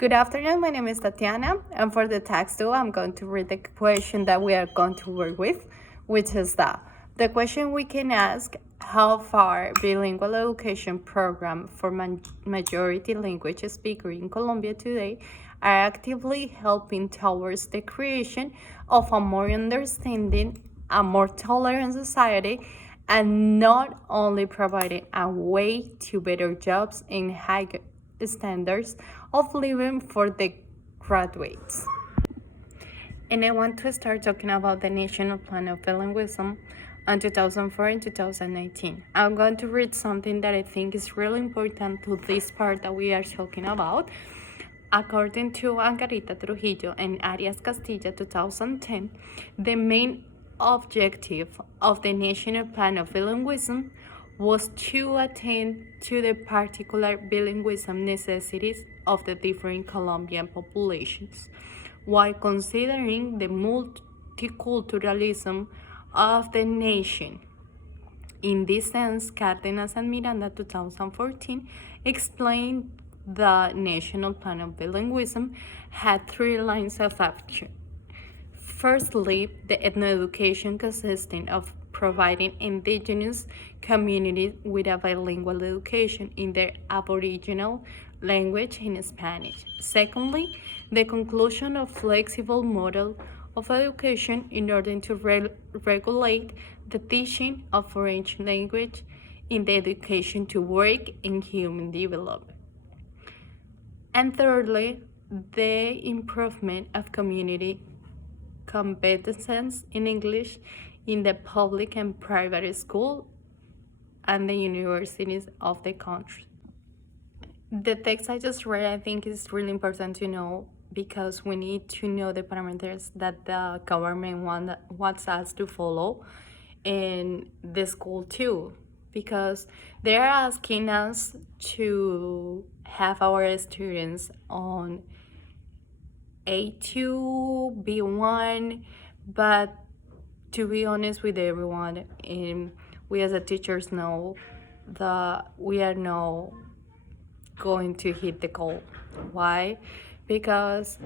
Good afternoon, my name is Tatiana, and for the text tool, I'm going to read the question that we are going to work with, which is that the question we can ask: how far bilingual education program for majority language speakers in Colombia today are actively helping towards the creation of a more understanding, a more tolerant society, and not only providing a way to better jobs and higher standards of living for the graduates. And I want to start talking about the National Plan of Bilingualism on 2004 and 2019. I'm going to read something that I think is really important to this part that we are talking about. According to Angarita Trujillo and Arias Castilla 2010, the main objective of the National Plan of Bilingualism was to attend to the particular bilingualism necessities of the different Colombian populations, while considering the multiculturalism of the nation. In this sense, Cárdenas and Miranda 2014 explained the National Plan of Bilingualism had three lines of action. Firstly, the ethnoeducation consisting of providing indigenous communities with a bilingual education in their aboriginal language in Spanish. Secondly, the conclusion of flexible model of education in order to regulate the teaching of foreign language in the education to work in human development. And thirdly, the improvement of community competences in English in the public and private school and the universities of the country. The text I just read, I think, is really important to know because we need to know the parameters that the government wants us to follow in the school too, because they're asking us to have our students on A2, B1, but to be honest with everyone, we as a teachers know that we are not going to hit the goal. Why? Because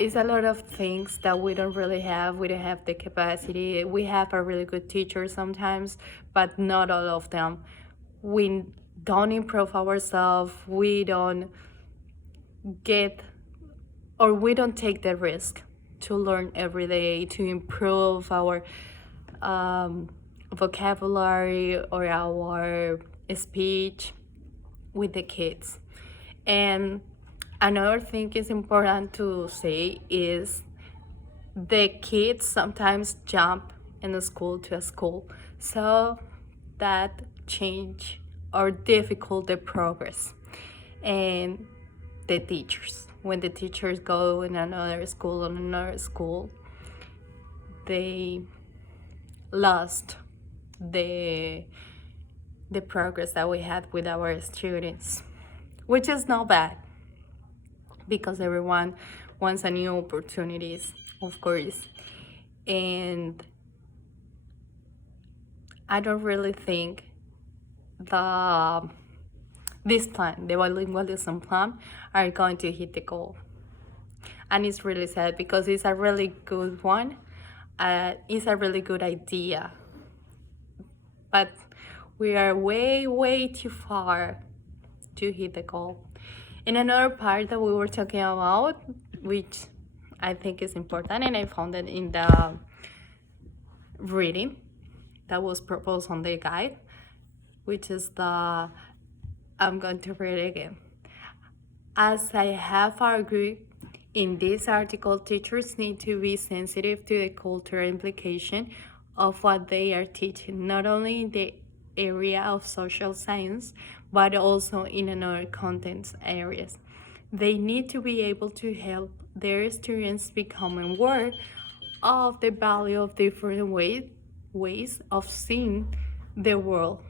it's a lot of things that we don't really have. We don't have the capacity. We have a really good teacher sometimes, but not all of them. We don't improve ourselves. We don't get, or we don't take the risk to learn every day, to improve our vocabulary or our speech with the kids. And another thing is important to say is the kids sometimes jump in the school to a school, so that change or difficult the progress. And the teachers, when the teachers go in another school, they lost the progress that we had with our students, which is not bad because everyone wants a new opportunities, of course. And I don't really think this plan, the bilingualism plan, are going to hit the goal. And it's really sad because it's a really good one. It's a really good idea. But we are way, way too far to hit the goal. And another part that we were talking about, which I think is important, and I found it in the reading that was proposed on the guide, which is I'm going to read it again. As I have argued in this article, teachers need to be sensitive to the cultural implication of what they are teaching, not only in the area of social science, but also in another content areas. They need to be able to help their students become aware of the value of different ways of seeing the world.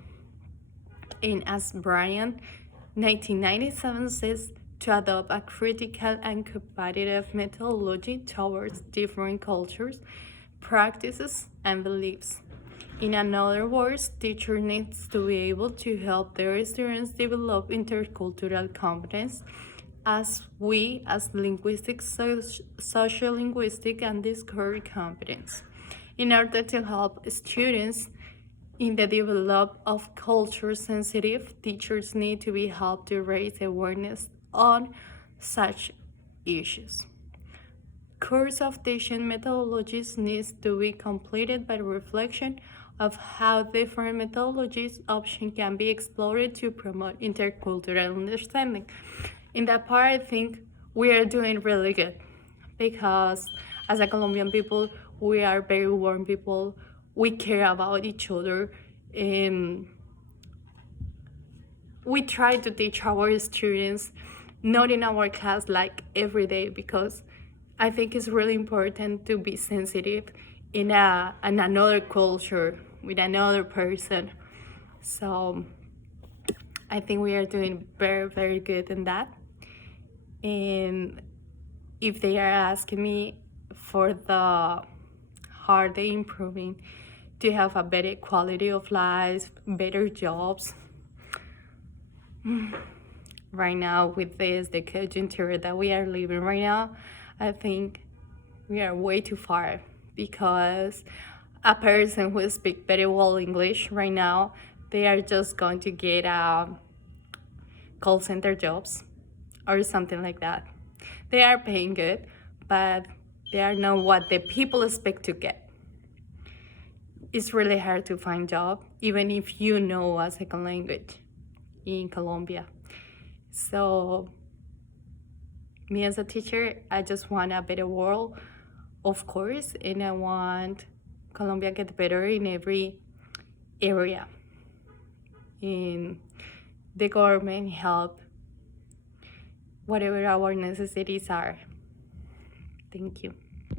And as Brian 1997 says, to adopt a critical and competitive methodology towards different cultures, practices, and beliefs. In other words, teacher needs to be able to help their students develop intercultural competence as we as linguistic, sociolinguistic, and discovery competence. In order to help students in the development of culture sensitive, teachers need to be helped to raise awareness on such issues. Course of teaching methodologies needs to be completed by reflection of how different methodologies options can be explored to promote intercultural understanding. In that part, I think we are doing really good because as a Colombian people, we are very warm people. We care about each other. We try to teach our students, not in our class like every day, because I think it's really important to be sensitive in another culture with another person. So I think we are doing very, very good in that. And if they are asking me for the how they improving to have a better quality of life, better jobs, right now with the conjuncture that we are living right now, I think we are way too far, because a person who speaks very well English right now, they are just going to get call center jobs or something like that. They are paying good, but they are not what the people expect to get. It's really hard to find job, even if you know a second language in Colombia. So me as a teacher, I just want a better world, of course, and I want Colombia get better in every area. And the government help whatever our necessities are. Thank you.